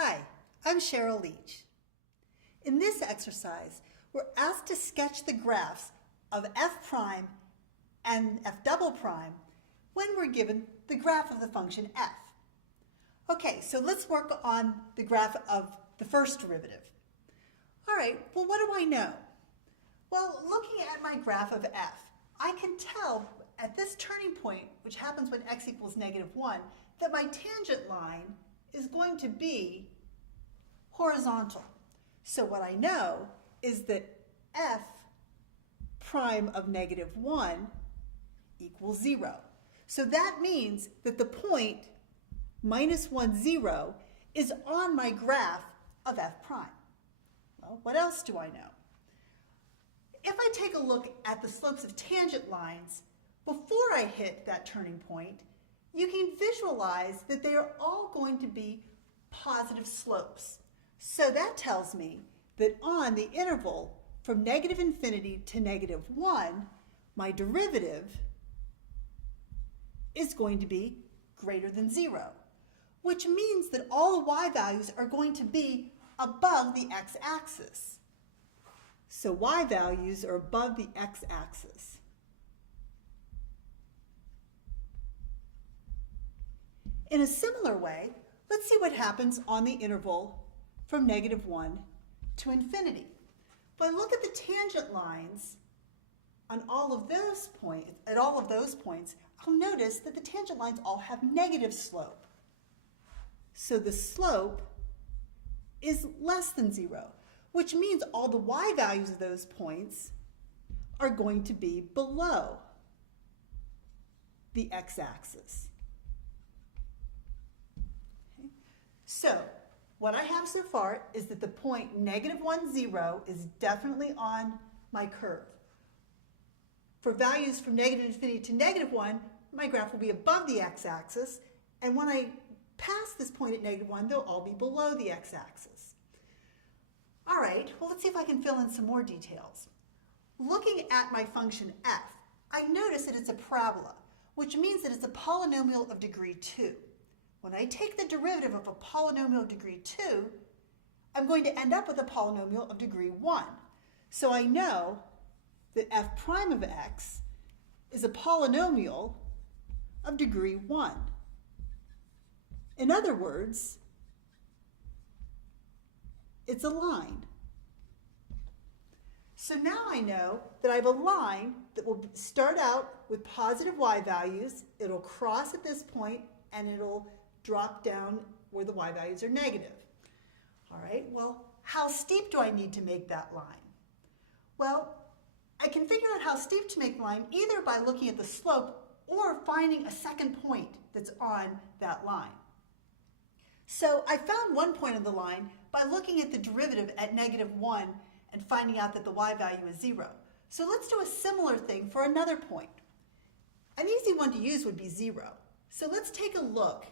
Hi, I'm Cheryl Leach. In this exercise, we're asked to sketch the graphs of f prime and f double prime when we're given the graph of the function f. Okay, so let's work on the graph of the first derivative. All right, well, what do I know? Well, looking at my graph of f, I can tell at this turning point, which happens when x equals -1, that my tangent line is going to be horizontal. So what I know is that f prime of -1 equals 0. So that means that the point -1, 0 is on my graph of f prime. Well, what else do I know? If I take a look at the slopes of tangent lines before I hit that turning point, you can visualize that they are all going to be positive slopes. So that tells me that on the interval from -infinity to -1, my derivative is going to be greater than 0, which means that all the y values are going to be above the x-axis. So y values are above the x-axis. In a similar way, let's see what happens on the interval from -1 to infinity. If I look at the tangent lines on all of those points, at all of those points, I'll notice that the tangent lines all have negative slope. So the slope is less than 0, which means all the y values of those points are going to be below the x-axis. Okay. So what I have so far is that the point -1, 0 is definitely on my curve. For values from -infinity to -1, my graph will be above the x-axis, and when I pass this point at -1, they'll all be below the x-axis. All right, well, let's see if I can fill in some more details. Looking at my function f, I notice that it's a parabola, which means that it's a polynomial of degree 2. When I take the derivative of a polynomial of degree 2, I'm going to end up with a polynomial of degree 1. So I know that f prime of x is a polynomial of degree 1. In other words, it's a line. So now I know that I have a line that will start out with positive y values, it'll cross at this point, and it'll drop down where the y values are negative. All right, well, how steep do I need to make that line? Well, I can figure out how steep to make the line either by looking at the slope or finding a second point that's on that line. So I found one point on the line by looking at the derivative at -1 and finding out that the y value is 0. So let's do a similar thing for another point. An easy one to use would be 0. So let's take a look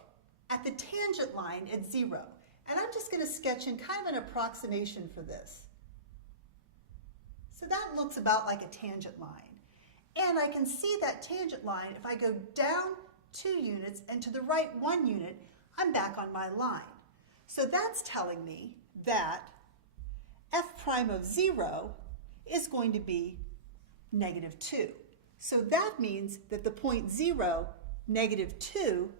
at the tangent line at 0. And I'm just going to sketch in kind of an approximation for this. So that looks about like a tangent line. And I can see that tangent line, if I go down 2 units and to the right 1 unit, I'm back on my line. So that's telling me that f prime of 0 is going to be -2. So that means that the point 0, -2,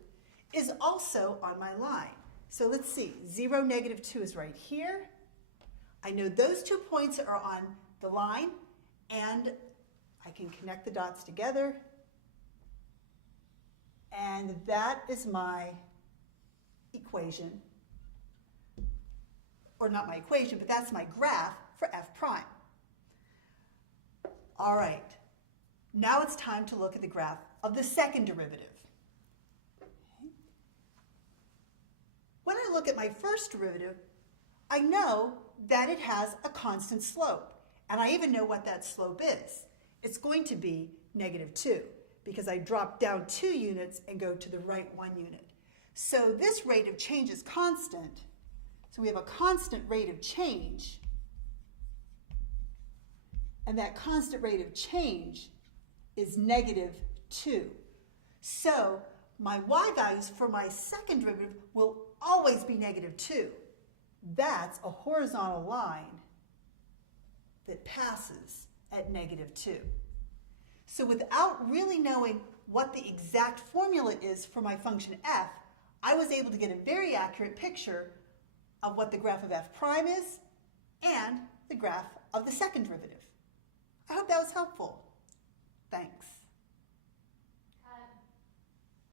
is also on my line. So let's see, 0, -2 is right here. I know those 2 points are on the line, and I can connect the dots together. And that is my equation, or not my equation, but that's my graph for f prime. All right, now it's time to look at the graph of the second derivative. Okay. When I look at my first derivative, I know that it has a constant slope, and I even know what that slope is. It's going to be -2, because I drop down 2 units and go to the right 1 unit. So this rate of change is constant. So we have a constant rate of change. And that constant rate of change is -2. So my y values for my second derivative will always be -2. That's a horizontal line that passes at -2. So without really knowing what the exact formula is for my function f, I was able to get a very accurate picture of what the graph of f prime is and the graph of the second derivative. I hope that was helpful. Thanks.